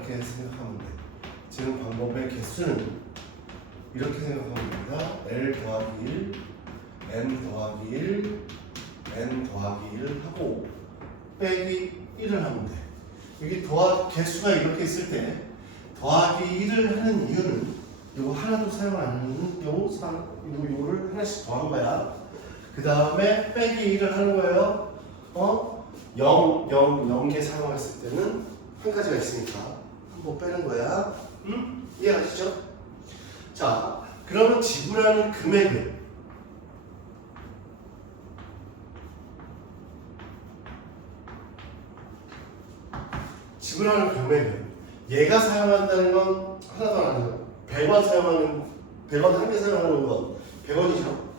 이렇게 생각하면 돼. 지금 방법의 개수는 이렇게 생각하면 됩니다. L 더하기 1, M 더하기 1, N 더하기 1 하고 빼기 1을 하면 돼. 여기 개수가 이렇게 있을 때 더하기 1을 하는 이유는 이거 하나도 사용 안 하는 요거를 하나씩 더한 거야. 그 다음에 빼기 1을 하는 거예요. 0개 사용했을 때는 한 가지가 있으니까 한번 빼는 거야. 이해가시죠? 자, 그러면 지불하는 금액은 얘가 사용한다는 건 하나도 안 하죠. 100원 한 개 사용하는 건 100원이죠.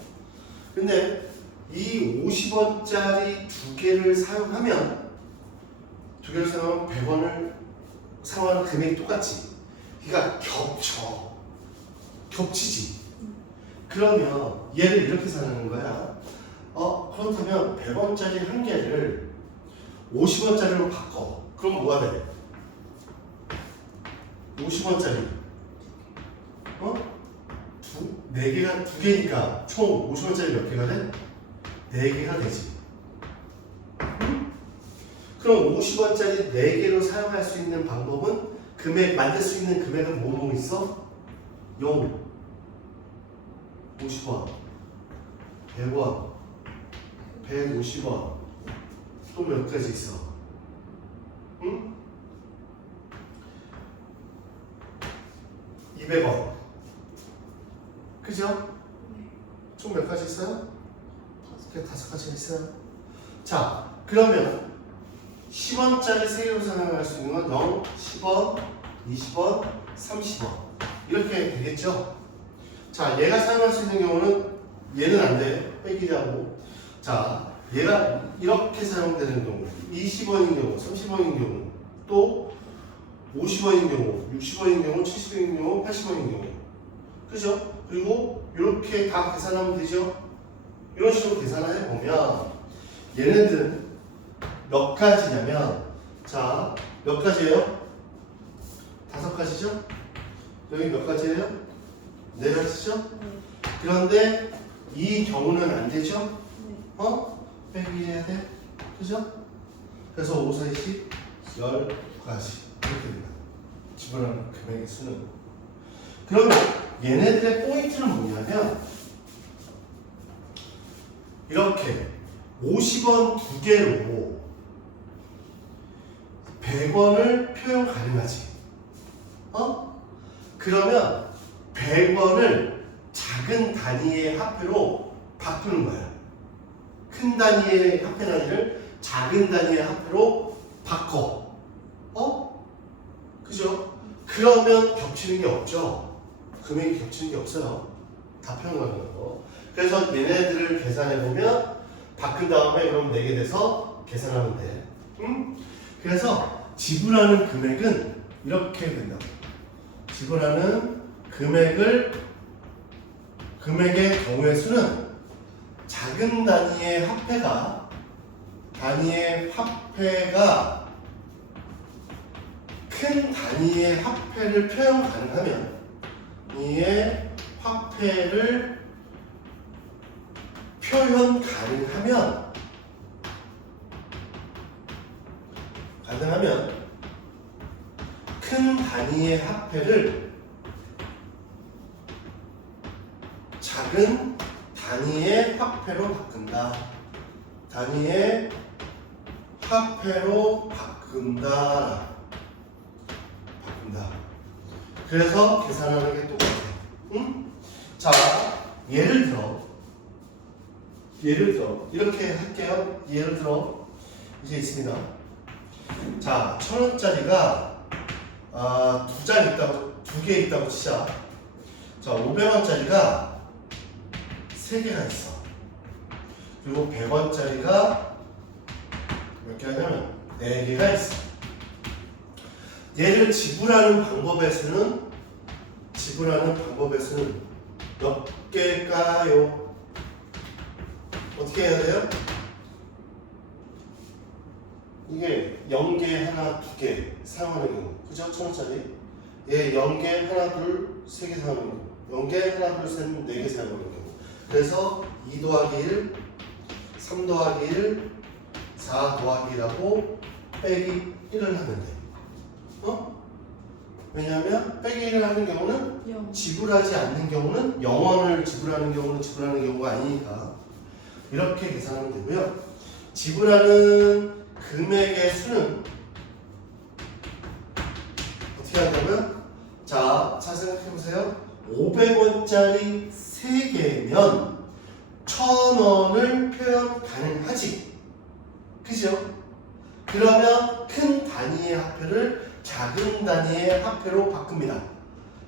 근데 이 50원짜리 두 개를 사용하면 100원을 사용하는 금액이 똑같지. 그러니까 겹치지. 그러면 얘를 이렇게 사는 거야. 그렇다면 100원짜리 한 개를 50원짜리로 바꿔. 그럼 뭐가 돼? 50원짜리. 네 개가 두 개니까 총 50원짜리 몇 개가 돼? 4개가 되지. 그럼 50원짜리 4개로 사용할 수 있는 방법은 만들 수 있는 금액은 뭐 있어? 0, 50원, 100원, 150원, 또 몇 가지 있어? 200원. 그죠? 총 몇 가지 있어요? 5가지가 있어요. 자, 그러면 10원짜리 3개로 사용할 수 있는 건 0, 10원, 20원, 30원 이렇게 되겠죠? 자, 얘가 사용할 수 있는 경우는 얘는 안 돼. 빼기라고. 자, 얘가 이렇게 사용되는 경우 20원인 경우, 30원인 경우 또 50원인 경우, 60원인 경우, 70원인 경우, 80원인 경우 그죠? 그리고 이렇게 다 계산하면 되죠? 이런 식으로 계산을 해보면 얘네들은 몇 가지냐면 자, 몇 가지예요? 5가지죠? 여기 몇 가지예요? 4가지죠? 그런데 이 경우는 안 되죠? 빼기 해야 돼? 그죠? 그래서 5, 4, 10, 12가지 이렇게 됩니다. 지불하는 금액의 수는. 그러면 얘네들의 포인트는 뭐냐면 이렇게 50원 두 개로 100원을 표현 가능하지. 그러면 100원을 작은 단위의 화폐로 바꾸는 거야. 큰 단위의 화폐 단위를 작은 단위의 화폐로 바꿔. 그죠? 그러면 겹치는 게 없죠. 금액이 겹치는 게 없어요. 다 표현 가능한 거. 그래서 얘네들을 계산해보면 바꾼 다음에 그럼 4개 돼서 계산하면 돼. 그래서 지불하는 금액은 이렇게 된다. 지불하는 금액의 경우의 수는 작은 단위의 화폐가 큰 단위의 화폐를 표현 가능하면 이의 화폐를 표현 가능하면 큰 단위의 화폐를 작은 단위의 화폐로 바꾼다. 단위의 화폐로 바꾼다. 그래서 계산하는 게 똑같아. 자, 예를 들어 이렇게 할게요. 예를 들어 이제 있습니다. 자, 1000원짜리가 두 개 있다고 치자. 자, 500원짜리가 3개가 있어. 그리고 100원짜리가 몇 개 하냐면 4개가 있어. 얘를 지불하는 방법의 수는 몇 개일까요? 어떻게 해야 돼요? 이게 0개, 하나, 2개 사용하는 경우. 그죠? 1000원짜리. 얘 0개, 하나, 둘, 3개 사용하는 경우. 0개, 하나, 둘, 셋, 4개 사용하는 경우. 그래서 2 더하기 1, 3 더하기 1, 4 더하기 1하고 빼기 1을 하면 돼. 왜냐하면 빼기 1을 하는 경우는 지불하지 않는 경우는 0원을 지불하는 경우는 지불하는 경우가 아니니까 이렇게 계산하면 되고요. 지불하는 금액의 수는 어떻게 한다고요? 자, 잘 생각해보세요. 500원짜리 3개면 1000원을 표현 가능하지. 그죠? 그러면 큰 단위의 화폐를 작은 단위의 화폐로 바꿉니다.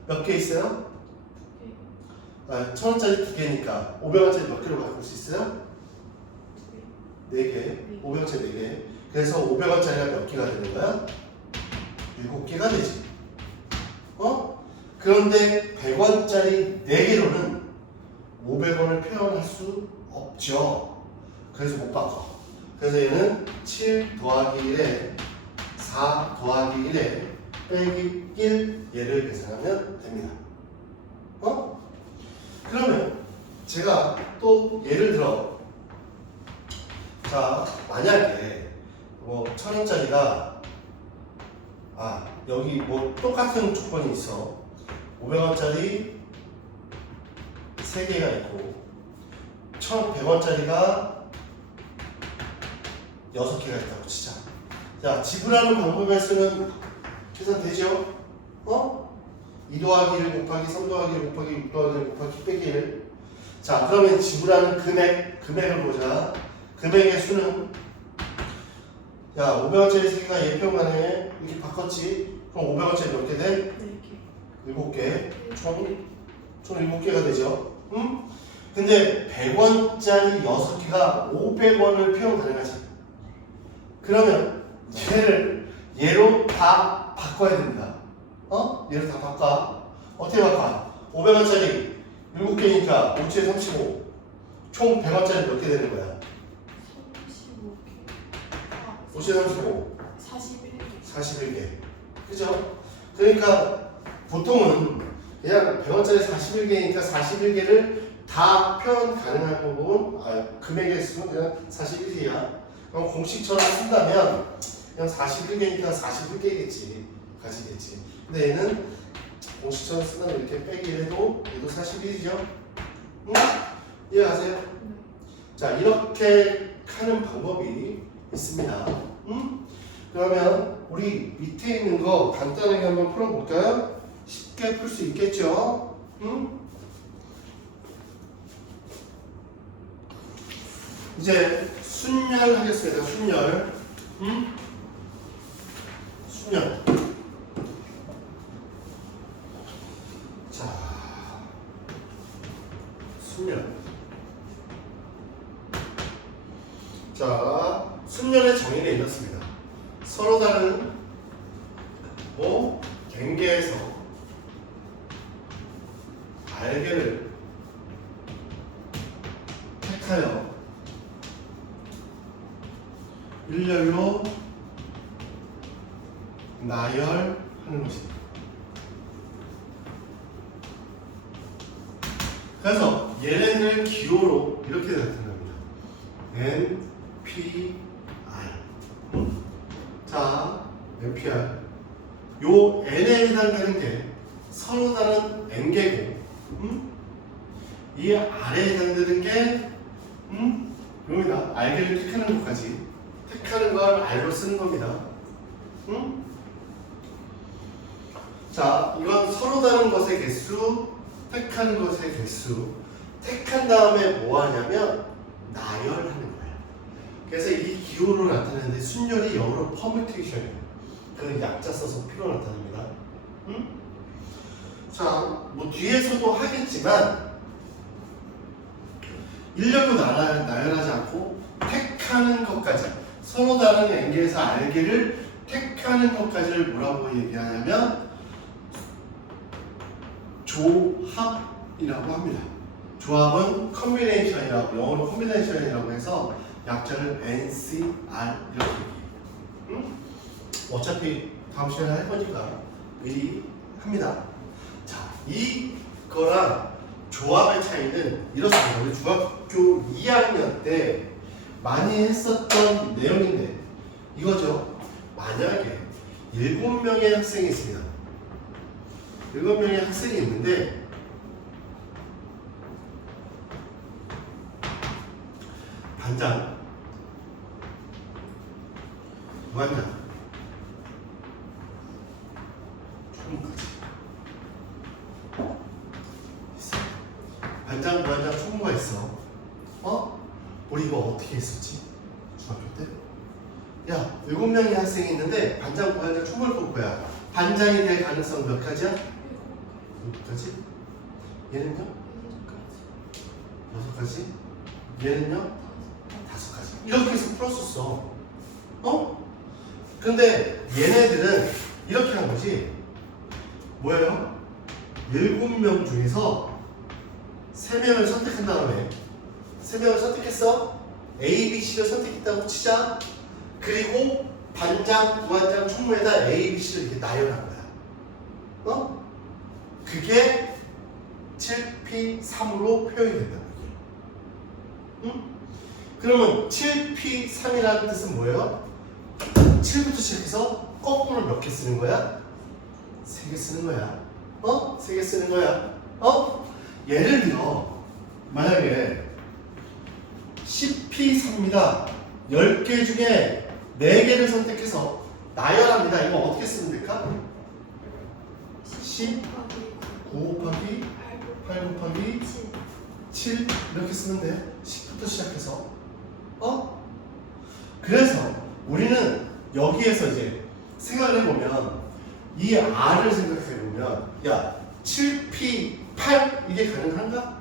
몇 개 있어요? 1000원짜리 2개니까 500원짜리 몇 개로 바꿀 수 있어요? 4개. 500원짜리 4개. 그래서 500원짜리가 몇 개가 되는 거야? 7개가 되지. 그런데 100원짜리 4개로는 500원을 표현할 수 없죠. 그래서 못 바꿔. 그래서 얘는 7 더하기 1에 4 더하기 1에 빼기 1 얘를 계산하면 됩니다. 그러면 제가 또 예를 들어 자 만약에 뭐 1000원짜리가 여기 뭐 똑같은 조건이 있어. 500원짜리 3개가 있고 1100원짜리가 6개가 있다고 치자. 자, 지불하는 방법의 수는 계산되죠? 2 더하기 1 곱하기 3 더하기 1 곱하기 6 더하기 1 곱하기 빼기 1. 자, 그러면 지불하는 금액을 보자. 금액의 수는 야, 500원짜리 3개가 예표 가능해. 이렇게 바꿨지? 그럼 500원짜리 몇 개 돼? 7개. 총 7개가 되죠? 응? 근데 100원짜리 6개가 500원을 표현 가능하지. 그러면 얘로 다 바꿔야 됩니다. 얘를 다 바꿔. 어떻게 바꿔? 500원짜리 7개니까 5초에 35. 총 100원짜리 몇 개 되는 거야? 35개. 5초에 35. 41개. 그죠? 그러니까 보통은 그냥 100원짜리 41개니까 41개를 다 표현 가능한 부분, 금액의 수는 그냥 41개야. 그럼 공식처럼 쓴다면 그냥 41개니까 41개겠지. 가지겠지. 근데 얘는 공식처럼 쓴다면 이렇게 빼기를 해도 얘도 41이죠. 응? 이해하세요? 자, 이렇게 하는 방법이 있습니다. 응? 그러면 우리 밑에 있는 거 간단하게 한번 풀어볼까요? 쉽게 풀 수 있겠죠? 응? 이제 순열 하겠습니다. 순열. 응? 순열. 자, 순열. 자, 순열의 정의는 이렇습니다. 서로 다른 갱계에서 알개를 택하여 일렬로 나열하는 것입니다. 그래서 얘네들 기호로 이렇게 나타납니다. N, P, R. 자, NPR. 요 N에 해당되는 게 서로 다른 N개고, 이 R에 해당되는 게, 여기다 알개를 택하는 것까지. 택하는 걸 R로 쓰는 겁니다. 자, 이건 서로 다른 것의 개수, 택하는 것의 개수. 택한 다음에 뭐 하냐면 나열하는 거예요. 그래서 이 기호로 나타내는데 순열이 영어로 퍼뮤테이션이에요. 그 약자 써서 P로 나타납니다. 자, 뭐 뒤에서도 하겠지만 일렬로 나열하지 않고 택하는 것까지, 서로 다른 N개에서 R개를 택하는 것까지를 뭐라고 얘기하냐면 조합이라고 합니다. 조합은 컨비네이션이라고, 영어로 컨비네이션이라고 해서 약자를 NCR 이렇게 얘기해요. 응? 어차피 다음 시간에 할 거니까 미리 합니다. 자, 이거랑 조합의 차이는 이렇습니다. 우리 중학교 2학년 때 많이 했었던 내용인데 이거죠. 만약에 7명의 학생이 있습니다. 7명의 학생이 있는데 반장, 부반장, 총무까지 있어. 반장, 부반장, 총무가 있어. 우리 이거 어떻게 했었지? 중학교 때? 야, 7명의 학생이 있는데 반장, 부반장, 총무를 뽑을 거야. 반장이 될 가능성 몇 가지야? 7가지? 얘는요? 6가지? 얘는요? 5가지. 이렇게 해서 풀었었어. 근데 얘네들은 이렇게 한 거지. 뭐예요? 7명 중에서 3명을 선택한 다음에 3명을 선택했어. A, B, C를 선택했다고 치자. 그리고 반장, 부반장, 총무에다 A, B, C를 이렇게 나열한 거야. 그게 7P3으로 표현이 된다는 거예요. 응? 그러면 7P3이라는 뜻은 뭐예요? 7부터 시작해서 거꾸로 몇 개 쓰는 거야? 3개 쓰는 거야. 3개 쓰는 거야. 예를 들어 만약에 10P3입니다. 10개 중에 4개를 선택해서 나열합니다. 이거 어떻게 쓰면 될까? 10 9 곱하기 8 곱하기 7 이렇게 쓰면 돼. 10부터 시작해서. 그래서 우리는 여기에서 이제 생각을 해보면 이 R을 생각해보면 야 7P8 이게 가능한가?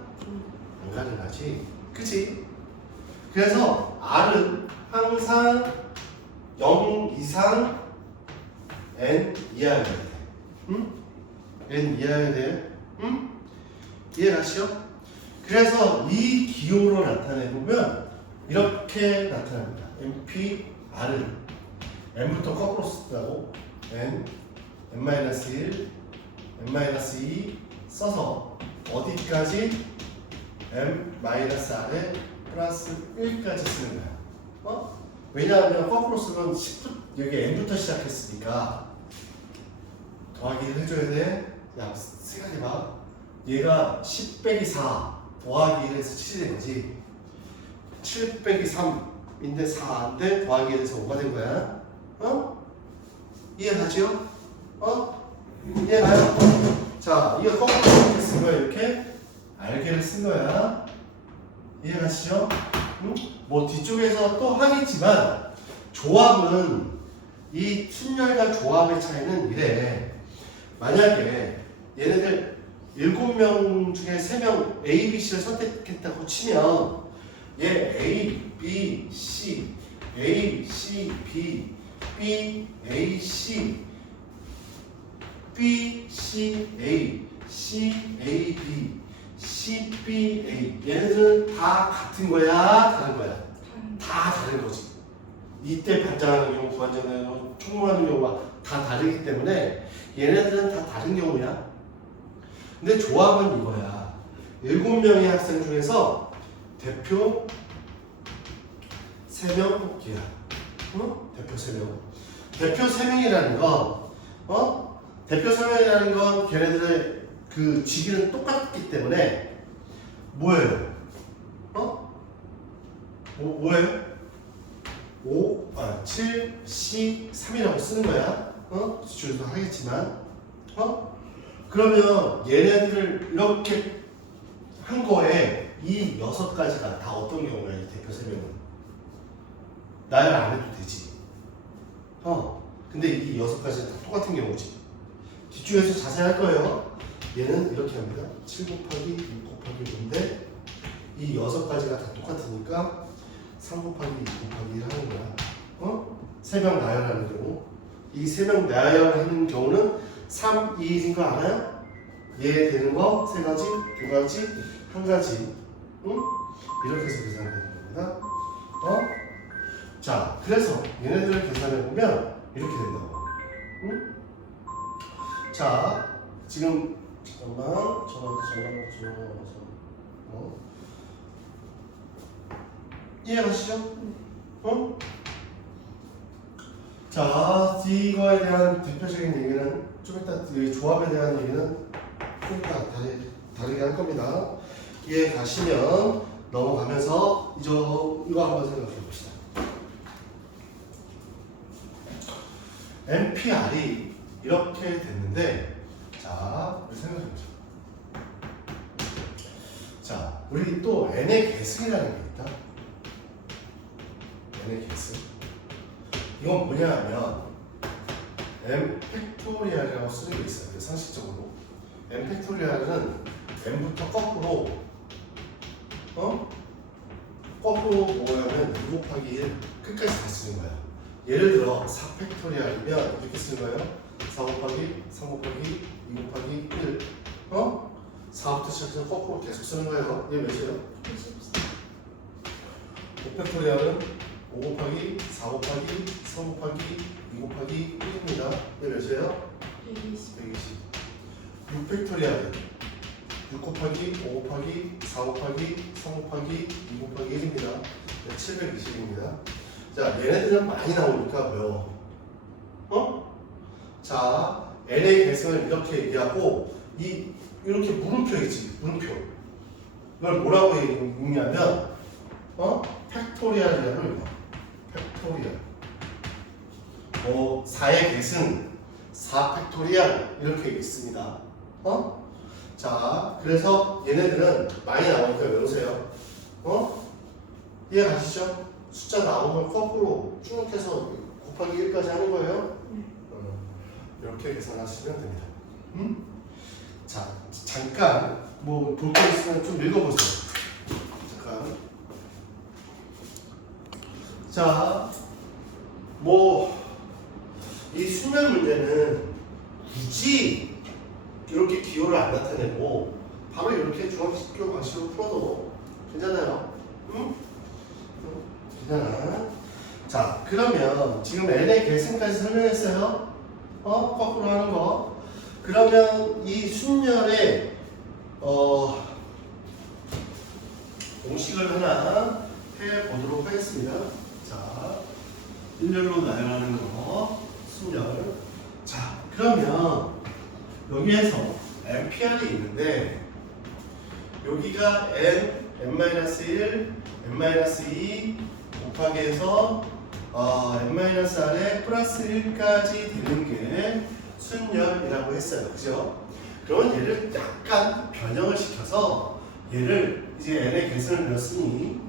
안 가능하지. 그치? 그래서 R은 항상 0 이상 N 이하여야 돼. 응? N 이하여야 돼. 응? 이해가시죠? 그래서 이 기호로 나타내보면 이렇게 나타납니다. MP, R은 N부터 거꾸로 쓴다고 N, N-1, N-2 써서 어디까지? M-R에 플러스 1까지 쓰는 거야. 왜냐하면 거꾸로 쓰면 10부, 여기 N부터 시작했으니까 더하기를 해줘야 돼. 야, 생각해봐. 얘가 10 빼기 4 더하기 1에서 7이 된 거지. 7 빼기 3인데 4인데 더하기 1에서 5가 된 거야. 이해가죠? 이해가요? 자, 이거 거꾸로 이렇게 쓴 거야. 이렇게 알게를 쓴 거야. 이해가시죠? 응? 뭐 뒤쪽에서 또 하겠지만 조합은 이 순열과 조합의 차이는 이래. 만약에 얘네들 7명 중에 3명 A, B, C를 선택했다고 치면 얘 A, B, C, A, C, B, B, A, C, B, C, A, C, A, B, C, B, A 얘네들은 다 같은 거야? 다른 거야? 다 다른 거지. 이때 반장하는 경우, 부반장하는 경우, 총무하는 경우가 다 다르기 때문에 얘네들은 다 다른 경우야. 근데 조합은 이거야. 7명의 학생 중에서 대표 3명 뽑기야. 대표 3명. 대표 3명이라는 건, 대표 3명이라는 건 걔네들의 그 직위는 똑같기 때문에 뭐예요? 뭐예요? 7, C, 3이라고 쓰는 거야. 뒤쪽에서 하겠지만. 그러면 얘네들을 이렇게 한 거에 이 6가지가 다 어떤 경우야? 이 대표 3명은 나열 안 해도 되지. 근데 이 6가지는 다 똑같은 경우지. 뒤쪽에서 자세히 할 거예요. 얘는 이렇게 합니다. 7 곱하기 6 곱하기 5인데 이 6가지가 다 똑같으니까 3 곱하기 2 곱하기 1 하는 거야. 3명 나열하는 경우. 이 3명 나열하는 경우는 3, 2, 1인 거 알아요? 얘 되는 거 3가지, 2가지, 1가지. 이렇게 해서 계산되는 겁니다. 자, 그래서 얘네들을 계산해보면 이렇게 된다고. 응? 자, 지금 잠깐만 저한테 전화 와서 이해가시죠? 어? 자, 이거에 대한 대표적인 얘기는 좀 이따 이 조합에 대한 얘기는 좀 이따 다르게 할 겁니다. 이해 가시면 넘어가면서 이거 한번 생각해 봅시다. NPR이 이렇게 됐는데, 자, 우리 생각해 보자. 자, 우리 또 n의 계승이라는 게 있다. n의 계승. 이건 뭐냐 하면 m 팩토리얼이라고 쓰는 게 있어요. 상식적으로 m 팩토리얼은 m부터 거꾸로 거꾸로 뭐냐면 2 곱하기 1 끝까지 다 쓰는 거야. 예를 들어 4 팩토리얼이면 이렇게 쓰는 거예요. 4 곱하기 3 곱하기 2 곱하기 1 4부터 시작해서 거꾸로 계속 쓰는 거예요. 이게 몇이에요? 5 팩토리얼은 5 곱하기 4 곱하기 3 곱하기 2 곱하기 1입니다. 이게 몇이에요? 120. 6 팩토리얼은 6 곱하기 5 곱하기 4 곱하기 3 곱하기 2 곱하기 1입니다. 720입니다. 자, 얘네들은 많이 나오니까 뭐요? 자, n의 계승을 이렇게 얘기하고 이렇게 물음표 있지, 물음표. 이걸 뭐라고 읽냐면 팩토리얼이라고 읽어. 팩토리얼. 4의 계승, 4 팩토리얼 이렇게 있습니다. 자, 그래서 얘네들은 많이 나오니까 외우세요. 이해 가시죠? 숫자 나오면 거꾸로 쭉 해서 곱하기 1까지 하는 거예요. 이렇게 계산하시면 됩니다. 자, 잠깐 뭐 볼 거 있으면 좀 읽어보세요. 잠깐. 자, 이 수면 문제는 굳이 이렇게 기호를 안 나타내고 바로 이렇게 중학교 방식으로 풀어도 괜찮아요. 괜찮아. 자, 그러면 지금 n의 계승까지 설명했어요. 거꾸로 하는 거. 그러면 이 순열의 공식을 하나 해보도록 하겠습니다. 자, 일렬로 나열하는 거, 순열. 자, 그러면 여기에서 NPR이 있는데 여기가 n-1, n-2 곱하기 해서 n-r에 플러스 1까지 되는 게 순열이라고 했어요. 그죠? 그러면 얘를 약간 변형을 시켜서 얘를 이제 n의 계승을 배웠으니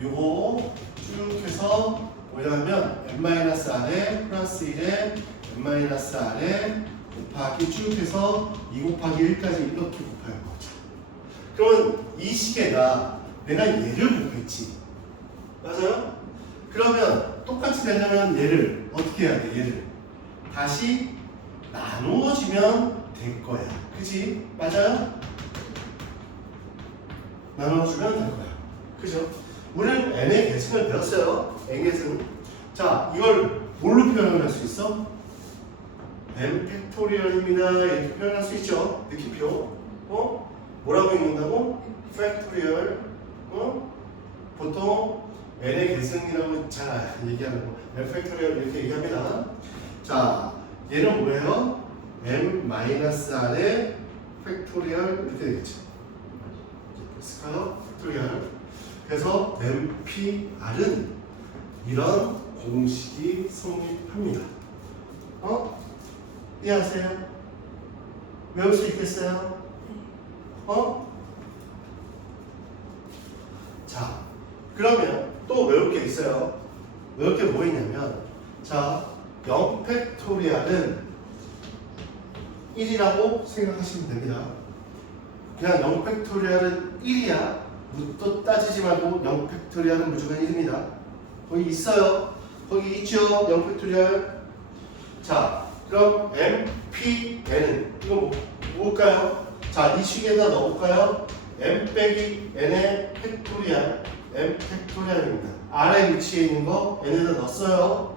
요거 쭉 해서 뭐냐면 n-r에 플러스 1에 n-r에 곱하기 쭉 해서 2 곱하기 1까지 이렇게 곱하는 거죠. 그러면 이 식에다 내가 얘를 곱했지. 맞아요? 그러면 똑같이 되려면 얘를 어떻게 해야 돼? 얘를 다시 나누어주면 될 거야. 그지? 맞아요? 나누어주면 될 거야. 그죠? 우리는 n의 계승을 배웠어요. n 계승. 자, 이걸 뭘로 표현할 수 있어? n 팩토리얼입니다. 이렇게 표현할 수 있죠. 느낌표. 뭐라고 읽는다고? 팩토리얼. 보통 n의 계승이라고 잘 얘기하는 거. n 팩토리얼 이렇게 얘기합니다. 자, 얘는 뭐예요? n-r의 팩토리얼 이렇게 되겠죠. 스카너 팩토리얼. 그래서 NPR은 이런 공식이 성립합니다. 이해하세요? 외울 수 있겠어요? 자, 그러면 또 외울 게 있어요. 외울 게 뭐 있냐면, 자, 0 팩토리얼은 1이라고 생각하시면 됩니다. 그냥 0 팩토리얼은 1이야. 또 따지지 말고 0 팩토리얼은 무조건 1입니다. 거기 있어요. 거기 있죠. 0 팩토리얼. 자, 그럼 MPN은 이거 뭘까요? 자, 이 식에다 넣어볼까요? M 빼기 N의 팩토리얼, M 팩토리얼입니다. 아래 위치에 있는 거 n에다 넣었어요.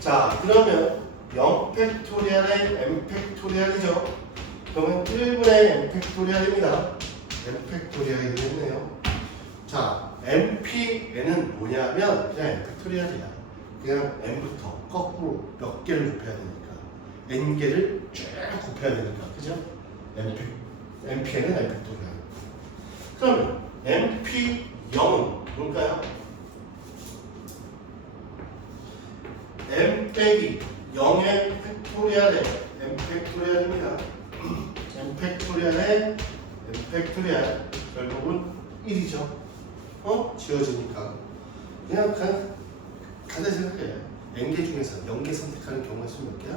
자, 그러면 0 팩토리얼의 n 팩토리얼이죠. 그러면 1분의 n 팩토리얼입니다. n 팩토리얼이 되겠네요. 자, npn은 뭐냐면 그냥 n 팩토리얼이야. 그냥 n부터 거꾸로 몇 개를 곱해야 되니까 n개를 쭉 곱해야 되니까, 그죠? npn은 n 팩토리얼. 그러면 np0은 뭘까요? n 빼기 0의 팩토리얼의 n 팩토리얼입니다. n 팩토리얼의 n 팩토리얼 결국은 1이죠. 지워지니까 그냥 간단히 생각해. n개 중에서 0개 선택하는 경우가 있으면 몇 개야?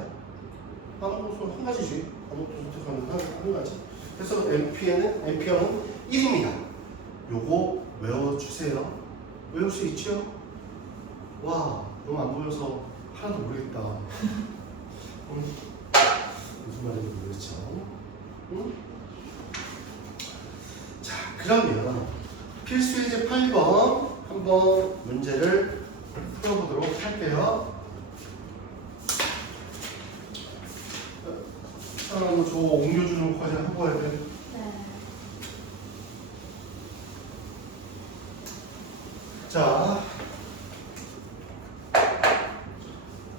한 가지지. 아무것도 선택하는 한 가지. 그래서 np는 1입니다. 요거 외워주세요. 외울 수 있죠? 와, 너무 안 보여서 하나도 모르겠다. 무슨 말인지 모르겠죠? 응? 자, 그러면 필수예제 8번 한번 문제를 풀어보도록 할게요. 사람 저 옮겨주는 거까지 하고 와야 돼. 네. 자,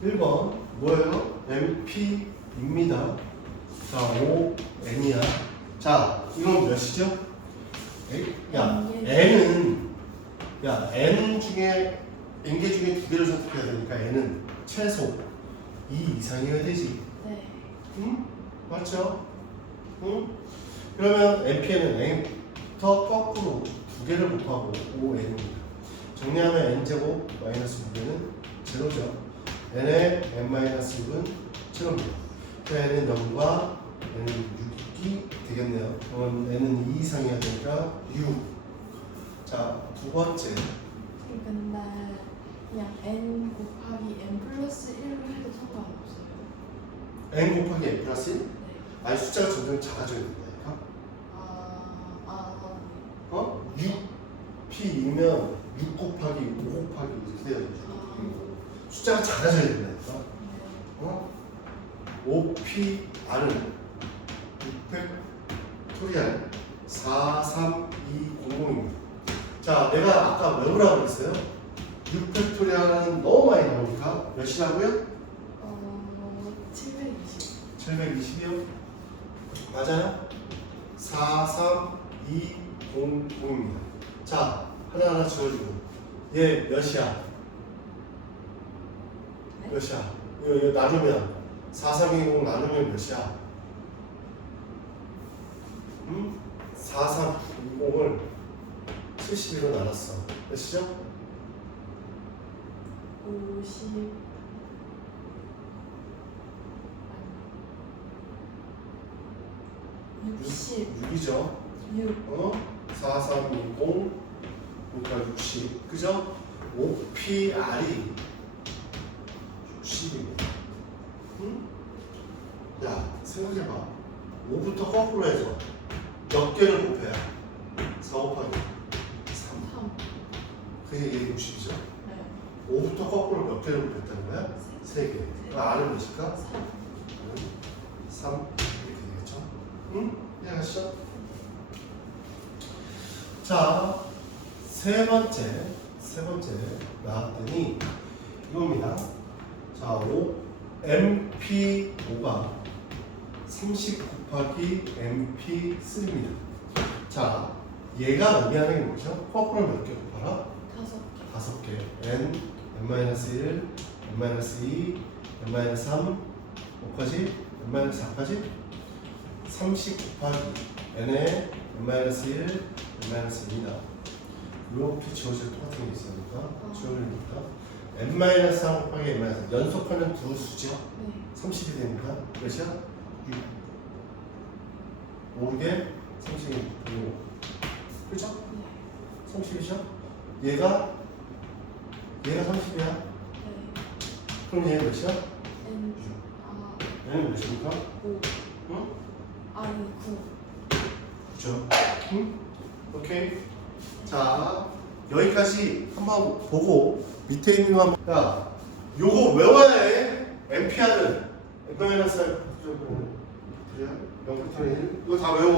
1번 뭐예요? MP입니다. 자, ON이야. 자, 이건 몇이죠? 야, N 중에 N개 중에 2개를 선택해야 되니까 N은 최소 2 이상이어야 되지. 네. 응? 맞죠? 응? 그러면 NPN은 N부터 거꾸로 2개를 곱하고 ON입니다. 정리하면 N제곱 마이너스 2개는 제로죠. N의 N-6은 제로입니다. N은 0과 N은 6이 되겠네요. 그럼 N은 2 이상이어야 되니까 6. 자, 두 번째. 근데 그냥 n 곱하기 n 플러스 1로 해도 상관없어요. N 곱하기 N 플러스 1? 네. 아니, 숫자가 점점 작아져야 된다니까? 6P이면 6 곱하기 5 곱하기 이렇게 돼야 되죠. 숫자가 작아져야 된다니까? 네. 5PR은 6팩토리얼 43200입니다. 자, 내가 아까 외우라고 그랬어요. 6팩토리얼은 너무 많이 나오니까 몇이라고요? 720. 720이요? 맞아요? 43200입니다. 자, 하나하나 지워주고 얘 몇이야? 네? 몇이야? 이거 나누면 43200 나누면 몇이야? 43200을 72로 나눴어. 몇이죠? 50. 60. 6이죠. 6. 4320 그러니까 60. 그죠? 5PR이 60입니다. 응? 야, 생각해봐. 5부터 거꾸로 해서 몇 개를 곱해야 4 곱하기 3. 3. 그게 이게 60이죠. 네. 5부터 거꾸로 몇 개를 곱했다는 거야? 3개. 그 R은 몇일까? 3. 3 이렇게 되겠죠? 응? 이해하시죠? 자, 세 번째 나왔더니 이겁니다. 자, MP5가 30 곱하기 MP3입니다. 자, 얘가 의미하는 게 뭐죠? 거꾸로 몇 개 곱하라? 5개. 5개. N, N-1, N-2, N-3, 5까지, N-4까지 30 곱하기 N의 N-1, N-2입니다. 이렇게 지워질 똑같은 게 있으니까 지워버리니까 N-3 곱하기 N-3 연속하는 두 수죠. 네. 30이 되니까 몇이야? 6 5개 36 그렇죠? 네. 30이죠? 얘가 30이야? 네. 그럼 얘는 몇이야? N. 6 얘는 몇입니까? 5. 응? 아니 9. 그죠? 응? 오케이. 자, 여기까지 한번 보고 밑에 있는 거 한번. 야, 요거 외워야 해. 앰피아는 M-R 그죠? 0부터 1. 이거 다 외워.